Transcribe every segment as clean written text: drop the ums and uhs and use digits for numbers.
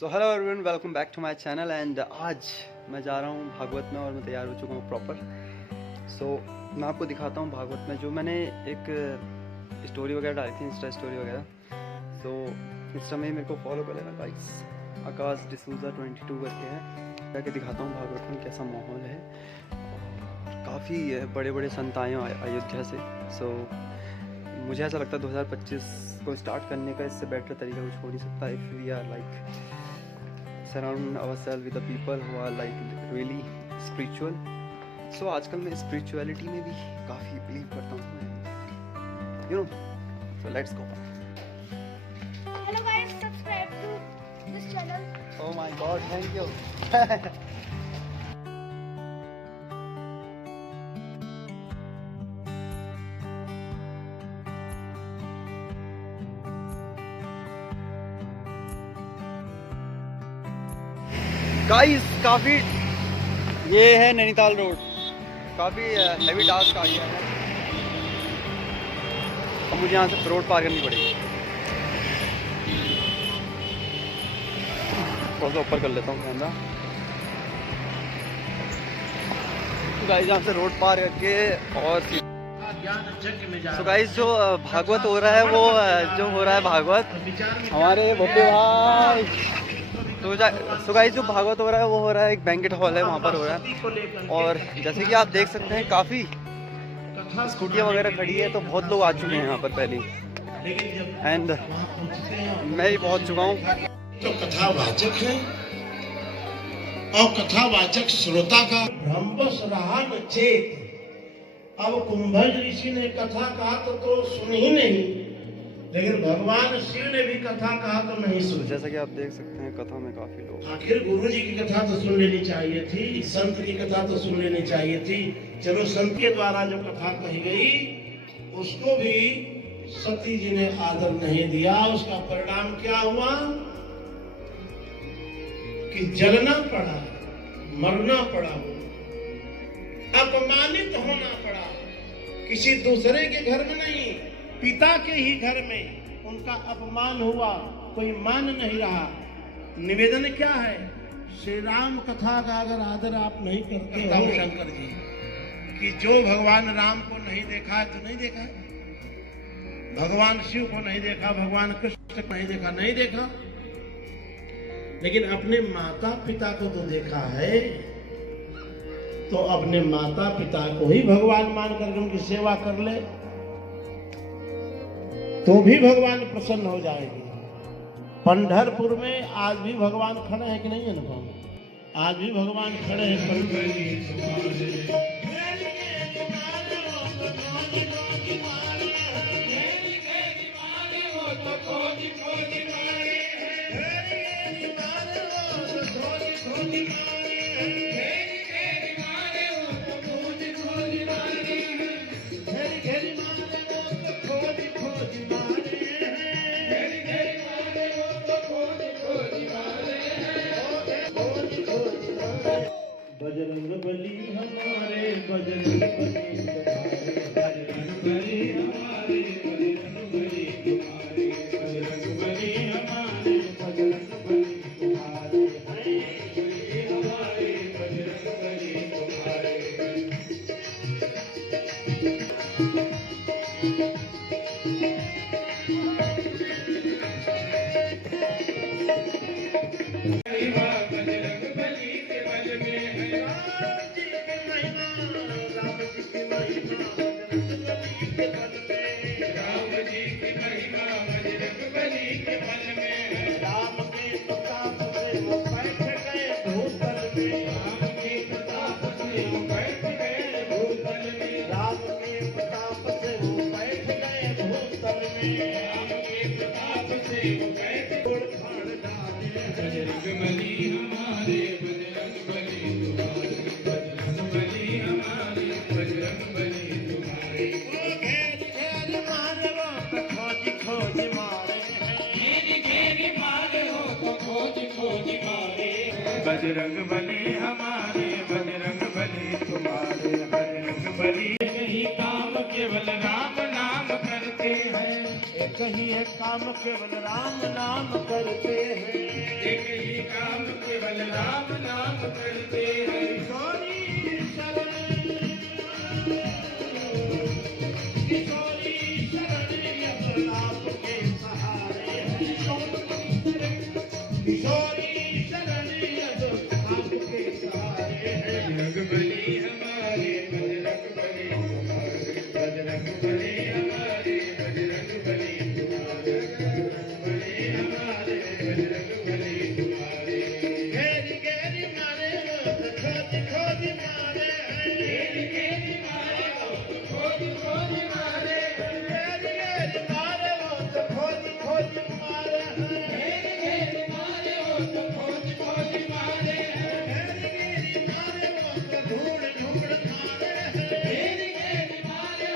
So hello everyone, welcome back to my channel. And आज मैं जा रहा हूँ भागवत में और मैं तैयार हो चुका हूँ प्रॉपर। सो मैं आपको दिखाता हूँ भागवत में जो मैंने एक स्टोरी वगैरह डाली थी, इंस्टा स्टोरी वगैरह। सो इंस्टा में मेरे को फॉलो कर लेना गाइस, आकाश डिसूजा 22 करके है। जाके दिखाता हूँ भागवत में कैसा माहौल है। काफ़ी बड़े बड़े संत आए हैं अयोध्या से। सो मुझे ऐसा लगता है 2025 को स्टार्ट करने का इससे बेटर तरीका कुछ हो नहीं सकता if we are like surround ourselves with the people who are like really spiritual. So आजकल मैं spirituality में भी काफ़ी बिलीव करता हूँ मैं, you know. So let's go. Hello guys, subscribe to this channel. Oh my God, thank you. Guys काफ़ी ये है नैनीताल रोड, काफ़ी हैवी टास्क आ गया है। अब मुझे यहाँ से रोड पार करनी पड़ेगी। थोड़ा सा ऊपर कर लेता हूँ कैमरा। गाइस यहाँ से रोड पार करके और तो गाइस जो भागवत हो रहा है वो जो हो रहा है भागवत हमारे भोपे भाई। तो गाइस जो भागवत हो रहा है वो हो रहा है एक बैंकेट हॉल है, वहाँ पर हो रहा है। और जैसे कि आप देख सकते हैं काफ़ी स्कूटियाँ वगैरह खड़ी है, तो बहुत लोग आ चुके हैं यहाँ पर पहले। एंड मैं भी पहुँच चुका हूँ। तो कथावाचक है और कथावाचक श्रोता का ब्रह्मस रहा न चेत। अब कुंभज ऋषि ने कथा कहा तो सुन ही नहीं, लेकिन भगवान शिव ने भी कथा कहा तो नहीं सुन। जैसा कि आप देख सकते हैं कथा में काफी लोग, आखिर गुरु जी की कथा तो सुन लेनी चाहिए थी, संत की कथा तो सुन लेनी चाहिए थी। चलो संत के द्वारा जो कथा कही गई उसको भी सती जी ने आदर नहीं दिया। उसका परिणाम क्या हुआ कि जलना पड़ा, मरना पड़ा, अपमानित होना पड़ा। किसी दूसरे के घर में नहीं, पिता के ही घर में उनका अपमान हुआ, कोई मान नहीं रहा। निवेदन क्या है, श्री राम कथा का अगर आदर आप नहीं करते हो शंकर जी, कि जो भगवान राम को नहीं देखा है तो नहीं देखा, भगवान शिव को नहीं देखा, भगवान कृष्ण को नहीं देखा, नहीं देखा, लेकिन अपने माता पिता को तो देखा है। तो अपने माता पिता को ही भगवान मान कर उनकी सेवा कर ले तो भी भगवान प्रसन्न हो जाएंगे। पंढरपुर में आज भी भगवान खड़े हैं कि नहीं है ना? आज भी भगवान खड़े हैं। बजरंग बली हमारे, बजरंग बली बजरंग बली हमारे, बजरंग बली तुम्हारे, बजरंग बली हमारे, बजरंग बली तुम्हारे, हमारे बजरंग बली तुम्हारे। बजरंग बली हमारे, बजरंग बली तुम्हारे, बजरंग बली। यही काम केवल राम नाम करते हैं, एक ही है काम केवल राम नाम करते हैं। एक ही किशोरी शरण अब आपके सहारे हैं। बजरंगबली हमारे बजरंगबली तुम्हारे बजरंगबली हमारे बजरंगबली तुम्हारे बजरंगबली हमारे बजरंगबली तुम्हारे घेरी घेरी मारे खोज खोज मारे घेरी घेरी मारे खोज खोज मारे घेरी घेरी मारे खोज खोज मारे घेरी घेरी मारे तो खोज खोज मारे घेरी घेरी मारे धूड़ धूड़ मारे घेरी घेरी मारे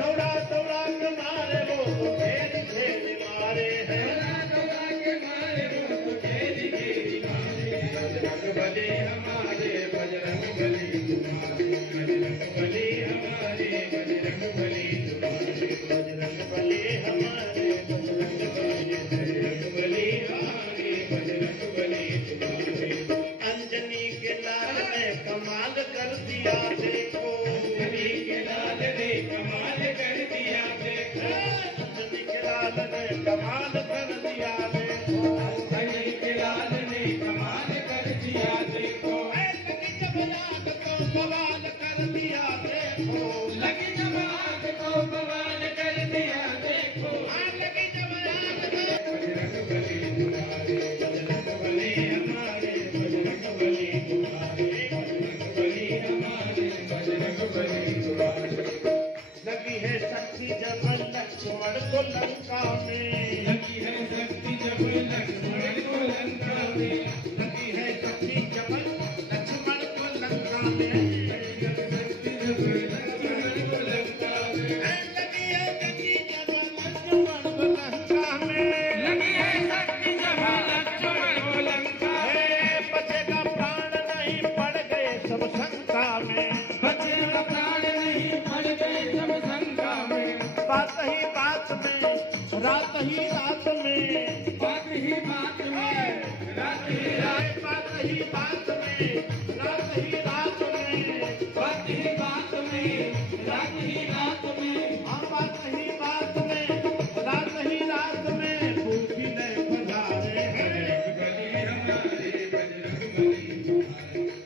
दौड़ा दौड़ा के मारे वो घेरी घेरी मारे हैं। दौड़ा के मारे वो घेरी घेरी मारे बजरंगबली हमारे बजरंगबली तुम्हारे बजरंगबली हमारे बजरंगबली तुम्हारे बजरंगबली हमारे बजरंगबली बजरंगबली हमारे बजरंगबली तुम्हारे अंजनी के लाल ने कमाल कर दिया देखो। अंजनी के लाल ने कमाल कर दिया देखो अंजनी के लाल ने कमाल कर दिया देखो। अंजनी के लाल ने कमाल कर दिया देखो लगी जब आग तो बवाल कर दिया देखो। लगी जब आग को बवाल कर दिया देखो लगी जब आग तो बजरंगबली तुम्हारे बजरंगबली हमारे बजरंगबली तुम्हारे बजरंगबली हमारे बजरंगबली तुम्हारे लगी है शक्ति जब लक्ष्मण को लंका में। लगी है शक्ति जब लक्ष्मण को लंका में लगी है शक्ति जब लक्ष्मण को लंका में। लगी है शक्ति जब लक्ष्मण को लंका में लगी है शक्ति जब लक्ष्मण को लंका में। लगी है शक्ति जब लक्ष्मण को लंका में बचेगा प्राण नहीं पड़ गए सब शंका में। बचेगा प्राण नहीं पड़ गए सब शंका में बात ही बात में रात ही रात में। बात ही बात में रात ही रात बात ही बात में रात ही रात में। बात ही बात में रात ही रात में हाँ बात ही बात में रात ही रात में भूखी ने पधारे हैं।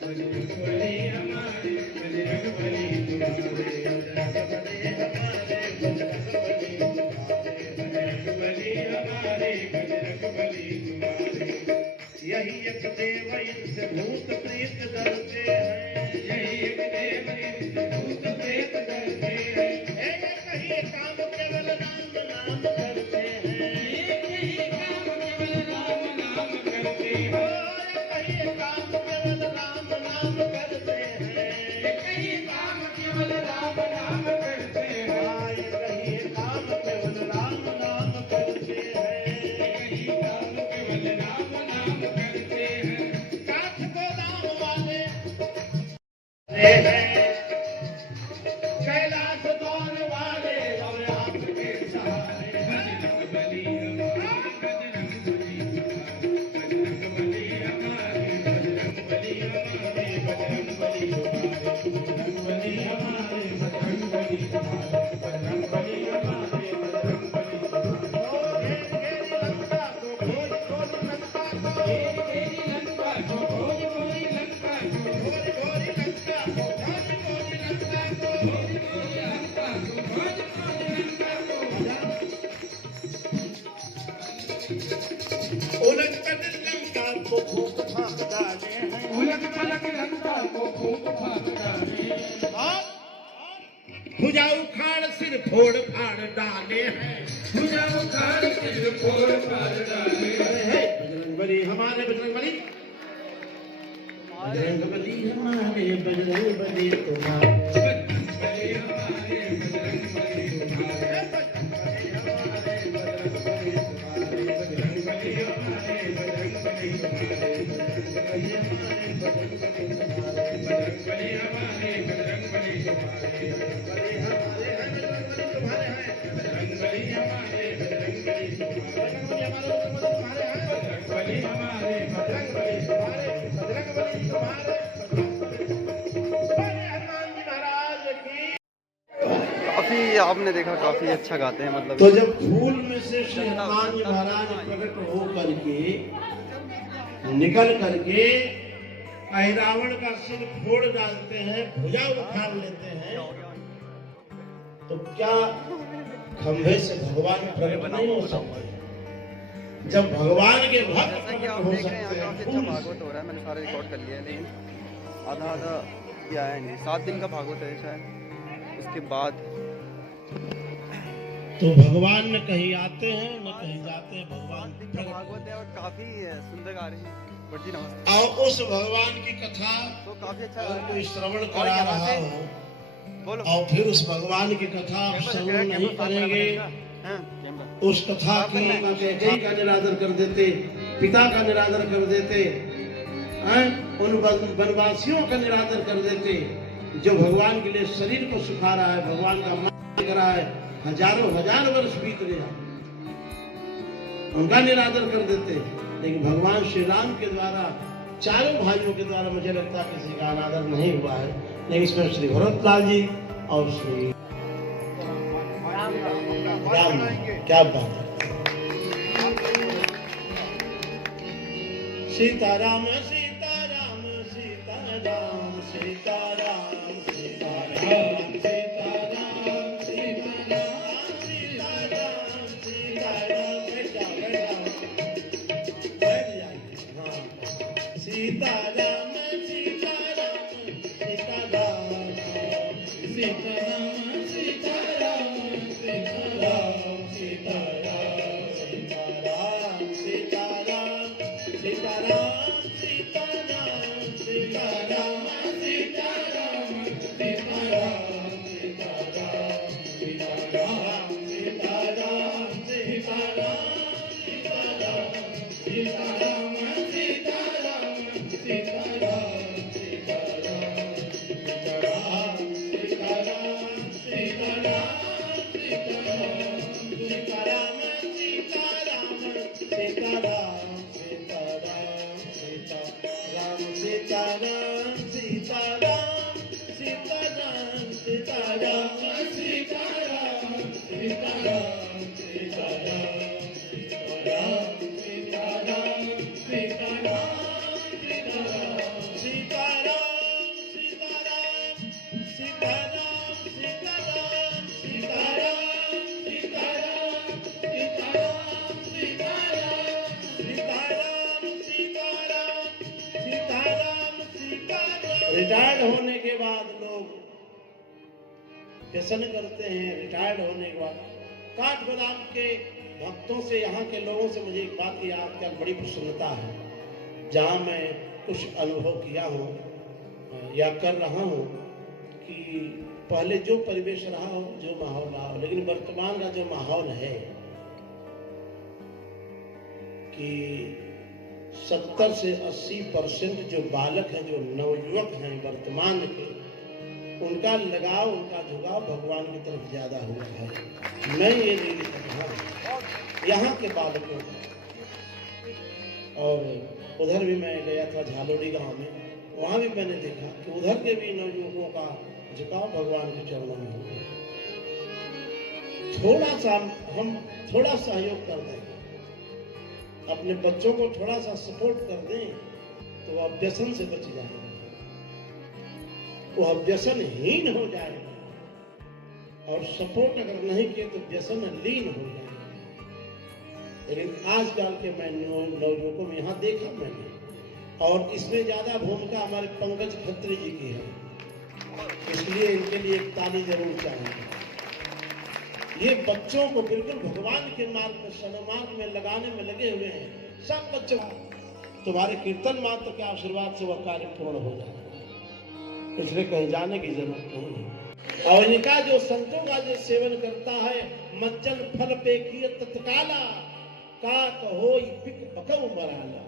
बजरंगबली हमारे बजरंगबली तुम्हारे बजरंगबली हमारे बजरंगबली तुम्हारे बजरंगबली हमारे बजरंगबली तुम्हारे यही एक देव इनसे भूत प्रेत डरते हैं। यही एक देव इनसे भूत प्रेत डरते हैं एक ही काम केवल राम नाम करते हैं। एक ही काम केवल राम नाम करते ओ, हैं एक ही काम केवल राम नाम करते हैं। एक ही काम केवल राम नाम करते हैं हाँ, एक ही काम केवल राम नाम करते हैं। एक ही काम केवल राम नाम करते हैं काठ को राम वाले हैं। कैलाश दौर वाले और आपके सहारे हैं। बजरंगबली हमारे बजरंगबली हमारे बजरंगबली हमारे बजरंगबली हमारे बजरंगबली हमारे बजरंगबली हमारे बजरंगबली हमारे ओ, घेर घेरी लंका को खोज खोज लंका को। तेरी तेरी लंका को खोज खोज लंका को खोज खोज लंका को खोज खोज लंका को। खोज खोज लंका को खोज खोज लंका को उलट पलट लंका को फूंक फांक डाले हैं। उलट पलट लंका को फूंक फाक डाले और भुजा उखाड़ सिर फोड़ फाड़ डाले हैं। भुजा उखाड़ सिर फोड़ फाड़ डाले अरे हे बजरंगबली हमारे बजरंगबली बजरंगबली हमारे बजरंगबली तुम्हारे। बजरंगबली हमारे बजरंगबली तुम्हारे बजरंगबली हमारे बजरंगबली तुम्हारे बजरंगबली हमारे बजरंगबली तुम्हारे बजरंगबली हमारे बजरंगबली तुम्हारे बजरंगबली हमारे हैं बजरंगबली तुम्हारे हैं। बजरंगबली हमारे बजरंगबली तुम्हारे बजरंगबली हमारे बजरंगबली तुम्हारे हैं। बजरंगबली हमारे बजरंगबली तुम्हारे बजरंगबली तुम्हारे। बोले हनुमान जी महाराज की। काफ़ी आपने देखा काफी अच्छा गाते हैं मतलब। तो जब फूल में से श्री हनुमान जी महाराज प्रकट हो करके निकल करके रावण का सिर फोड़ डालते हैं, भुजा उखाड़ लेते हैं, तो क्या खंभे से भगवान प्रकट नहीं हो सकते? जब भगवान के भक्त जैसा कि आप प्रकट हो देख रहे हैं सकते यहाँ काफी अच्छा हैं, भागवत हो रहा है। मैंने सारे रिकॉर्ड कर लिया है, लेकिन आधा किया है नहीं। 7 दिन का भागवत है शायद। उसके बाद तो भगवान न कहीं आते हैं न कहीं जाते हैं, भगवान 7 दिन का भागवत है और काफी सुंदर गा रही है। बट जी नमस्ते। और उस भगवान की कथा तो काफी अच्छा अगर कोई श्रवण और करा यहाँ रहा से हो बोलो। और फिर उस भगवान की कथा आप श्रवण नहीं करेंगे, उस कथा की जय का निरादर कर देते, पिता का निरादर कर देते, उन वनवासियों का निरादर कर देते जो भगवान के लिए शरीर को सुखा रहा है, भगवान का मान कर रहा है, हजारों हजार वर्ष बीत गया, उनका निरादर कर देते। लेकिन भगवान श्री राम के द्वारा, चारों भाइयों के द्वारा मुझे लगता है किसी का अनादर नहीं हुआ है। लेकिन इसमें श्री भरतलाल जी और श्री राम, क्या बात है। सीताराम सीताराम सीताराम सीताराम सीताराम सीताराम सीताराम सीताराम सीताराम सीताराम रिटायर्ड होने के बाद लोग व्यसन करते हैं। रिटायर्ड होने के बाद काठ गोदाम के भक्तों से, यहाँ के लोगों से मुझे एक बात की याद कर बड़ी प्रसन्नता है, जहाँ मैं कुछ अनुभव किया हूँ या कर रहा हूँ कि पहले जो परिवेश रहा हो, जो माहौल रहा हो, लेकिन वर्तमान का जो माहौल है कि 70 से 80% जो बालक हैं, जो नवयुवक हैं वर्तमान के, उनका लगाव, उनका झुकाव भगवान की तरफ ज्यादा हुआ है। मैं ये नहीं लिख रहा यहाँ के बालकों का। और उधर भी मैं गया था झालोड़ी गांव में, वहां भी मैंने देखा कि उधर के भी नवयुवकों का झुकाव भगवान के चरणों में हुआ। थोड़ा सा हम थोड़ा सहयोग कर दें, अपने बच्चों को थोड़ा सा सपोर्ट कर दें, तो वह व्यसन से बच जाएगा, वह व्यसनहीन हो जाएगा। और सपोर्ट अगर नहीं किए तो व्यसन लीन हो जाएगा। लेकिन आजकल के मैं नवयुवकों में यहाँ देखा मैंने, और इसमें ज्यादा भूमिका हमारे पंकज खत्री जी की है, इसलिए इनके लिए एक ताली जरूर चाहिए। ये बच्चों को बिल्कुल भगवान के मार्ग में, सन्मार्ग में लगाने में लगे हुए हैं। सब बच्चों, तुम्हारे कीर्तन मात्र के आशीर्वाद से वह कार्य पूर्ण हो जाएगा, इसलिए कहीं जाने की जरूरत नहीं है। और इनका जो संतों का जो सेवन करता है, मज्जन फल पेखिय तत्काला, का कहो पिक पकव मराला।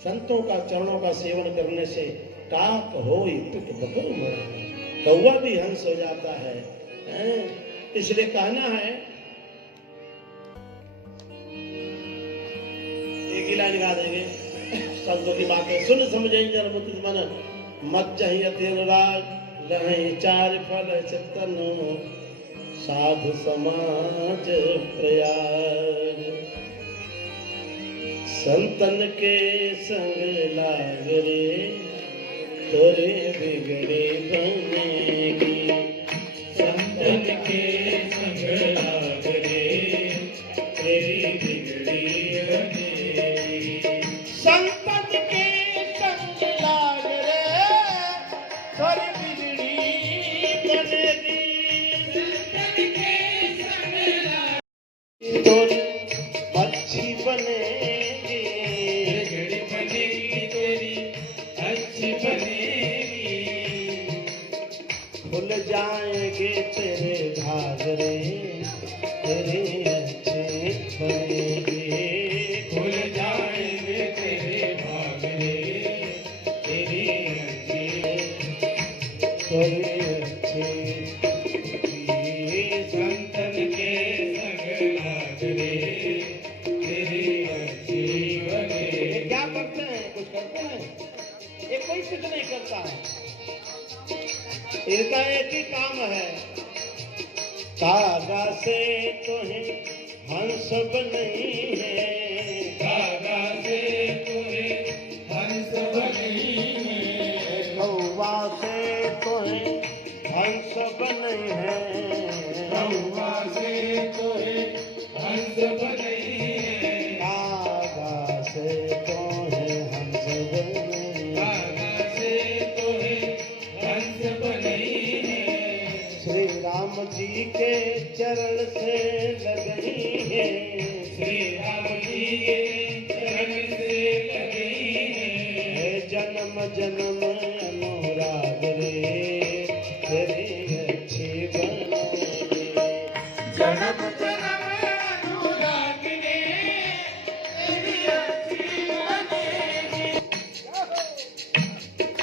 संतों का चरणों का सेवन करने से का कहो पिक पकव मराला, कौवा भी हंस हो जाता है। इसलिए कहना है, एक ही लाइन गा देंगे, संतों की बातें सुन समझें जन्म मन, मत चाहिए तेल राग लहे चार फल चितन, साधु समाज प्रयाग संतन के संग लाग रे तोरे बिगड़ी बनेगी संतन के संग लाग रे तेरी बिगड़ी बनेगी संतन के संग लाग रे तोरे बिगड़ी बनेगी तोरी अच्छी बनेगी बिगड़ी बनेगी तेरी अच्छी बनेगी खुल जाएंगे तेरे घाघरे तेरे अच्छे बनेगी खुल जाएंगे तेरे भागरे तेरी अच्छी तेरे अच्छे संतन के संग लाग रे तेरी अच्छी बने ये क्या करते हैं कुछ करते हैं ये कोई कुछ नहीं करता है इनका एक ही काम है तागा से तुम्हें हंस नहीं है धागा से तुम्हें हंस बनी है कौवा से तुम्हें हंस नहीं है कौवा से तुम्हें हंस बनी है तागा से तुम्हें हंस नहीं धागा से तुम्हें हंस बनी है श्री राम जी के चरण से लगी है श्री राम जी के चरण से लगी है जन्म जन्म अनुराग रे तेरी अच्छी बनेगी जन्म जन्म अनुराग ने तेरी अच्छी बनेगी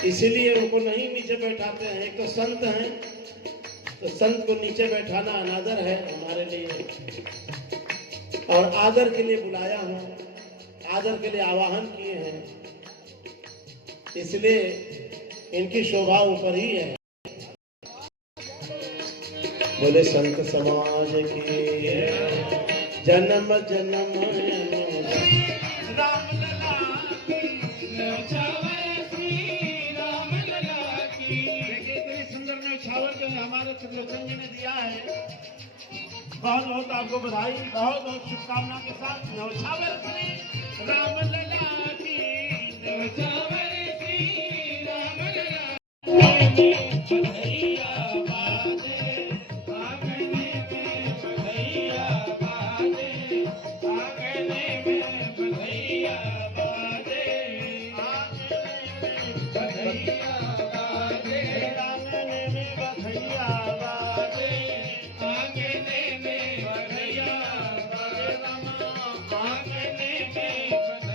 इसीलिए उनको नहीं नीचे बैठाते हैं एक तो संत हैं तो संत को नीचे बैठाना अनादर है हमारे लिए और आदर के लिए बुलाया हूँ आदर के लिए आवाहन किए हैं इसलिए इनकी शोभा ऊपर ही है बोले संत समाज की जन्म जन्म राम लला नौछावर श्री राम लला की देखिए इतनी सुंदर न्यौछावर जो है हमारे त्रिलोचन जी ने दिया है बहुत बहुत आपको बधाई बहुत बहुत शुभकामना के साथ न्यौछावर श्री राम लला की नौछावर श्री राम लला बधैया बाजे आंगने में बधैया बाजे आंगने में बधैया बाजे बधैया बाजे आंगने में बधैया बाजे आंगने में बधैया बाजे आंगने में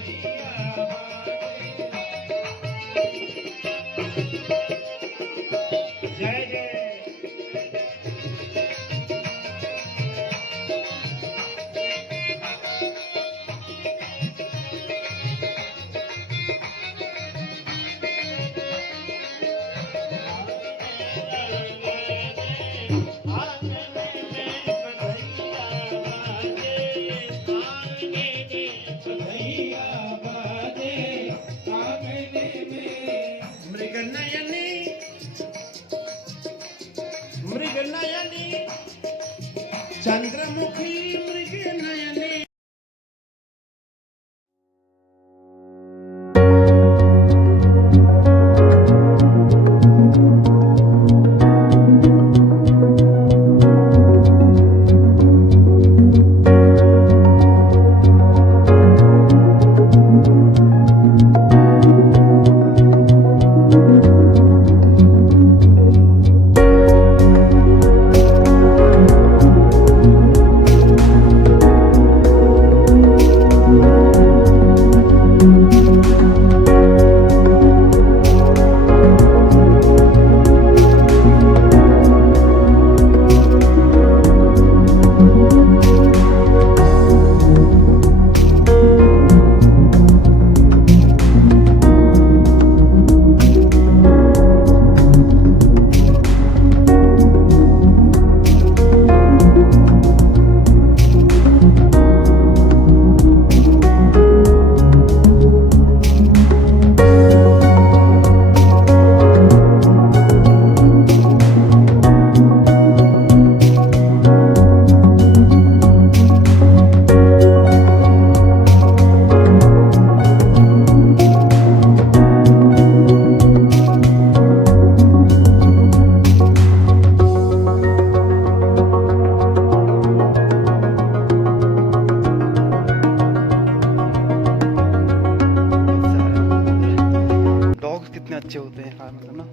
अच्छे होते हैं यार, मतलब ना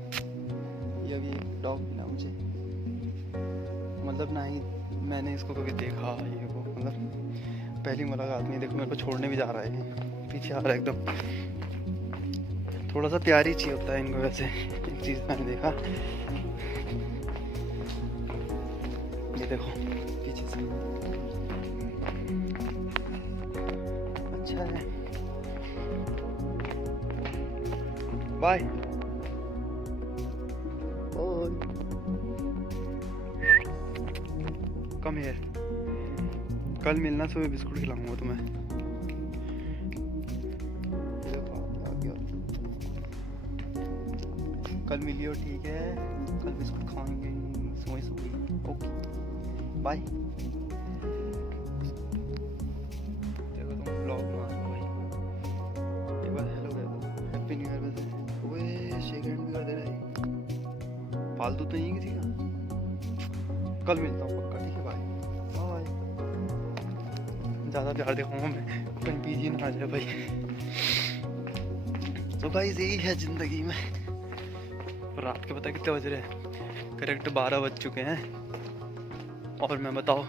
ये अभी एक डॉग मिला मुझे, मतलब ना ही मैंने इसको कभी देखा ये वो, मतलब पहली मुलाकात में। देखो मेरे को छोड़ने भी जा रहा है, पीछे आ रहा है एकदम। थोड़ा सा प्यार ही चाहिए होता है इनको वैसे। एक चीज़ मैंने देखा, ये देखो पीछे से अच्छा है। बाय कम हियर, कल मिलना, सुबह बिस्कुट खिलाऊंगा तुम्हें। कल मिलियो ठीक है, कल बिस्कुट खाएंगे सुबह सुबह। Okay bye. देखो तुम ब्लॉग में आ जाओ भाई, एक बार हेलो कह दो, हैप्पी न्यू ईयर। वैसे ओए शेक हैंड भी कर दे रहा है, फालतू तो नहीं है किसी का। कल मिलता हूँ पक्का, ठीक है बाय बाय। ज़्यादा प्यार दिखाऊंगा मैं, कहीं पीजी ना आ जाए भाई। तो भाई यही है ज़िंदगी में। रात के पता कितने बज रहे हैं, करेक्ट 12 बज चुके हैं। और मैं बताओ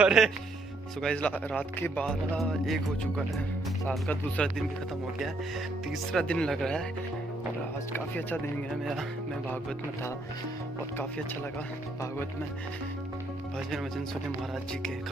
अरे सो गाइस रात के 12-1 हो चुका है। साल का दूसरा दिन भी ख़त्म हो गया है, तीसरा दिन लग रहा है। और आज काफ़ी अच्छा दिन गया मेरा। मैं भागवत में था और काफ़ी अच्छा लगा। भागवत में भजन वजन सुने महाराज जी के।